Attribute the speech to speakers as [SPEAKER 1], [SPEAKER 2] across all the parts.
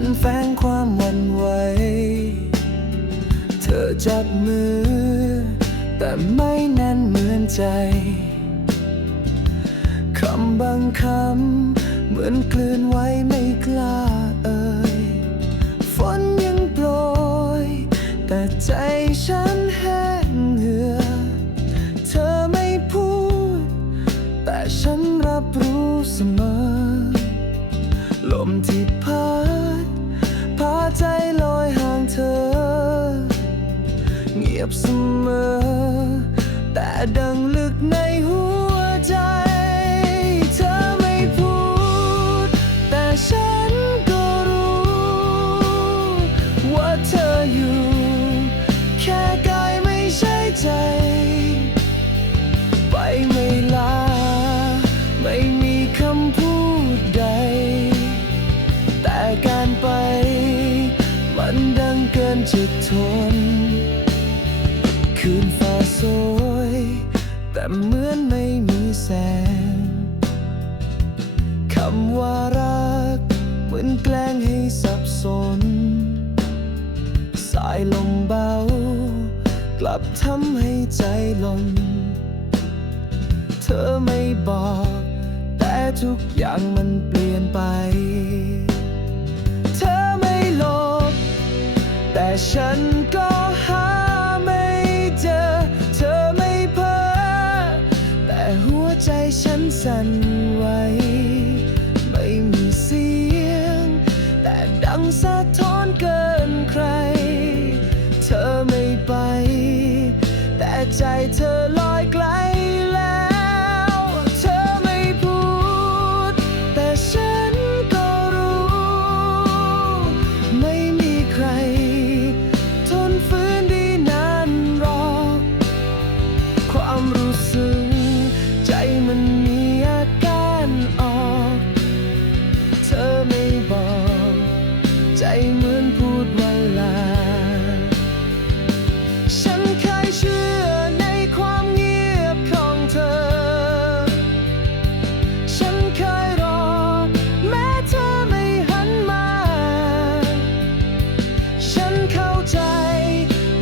[SPEAKER 1] ตานั้นมันแฝงความหวันไหว เธอจับมือ แต่ไม่แน่นเหมือนใจ คำบางคำเหมือนกลืนไว้ไม่กล้าเอ่ย ฝนยังโปรย แต่ใจฉันแห้งเหือ เธอไม่พูด แต่ฉันรับรู้เสมอ ลมที่ ยบเสมอ แต่ดังลึกในหัว เหมือนไม่มีแสง คำว่ารัก เหมือนแกล้งให้สับสน สายลมเบา กลับทำให้ใจหลนเธอไม่บอก แต่ทุกอย่างมันเปลี่ยนไป เธอไม่หลบ แต่ฉันก็หา ใจฉันสั่นไหวไม่มีเสียง แต่ดังสะท้อนเกินใคร เธอไม่ไป แต่ใจเธอลอย ใจเหมือนพูดว่าลา ฉันเคยเชื่อในความเงียบของเธอ ฉันเคยรอ แม้เธอไม่หันมา ฉันเข้าใจ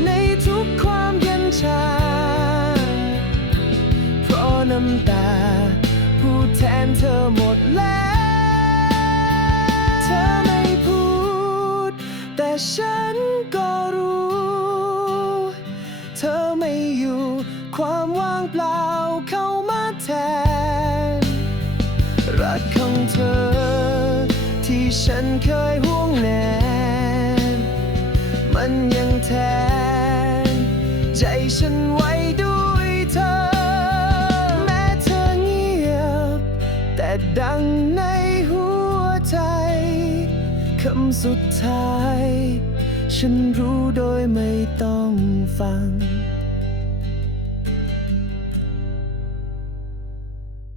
[SPEAKER 1] ในทุกความเย็นชา เพราะน้ำตา พูดแทนเธอหมดแล้ว เปล่าเข้ามาแทน รักของเธอ ที่ฉันเคยห่วงแนน มันยังแทน ใจฉันไว้ด้วยเธอ แม้เธอเงียบ แต่ดังในหัวใจ คำสุดท้าย ฉันรู้โดยไม่ต้องฟัง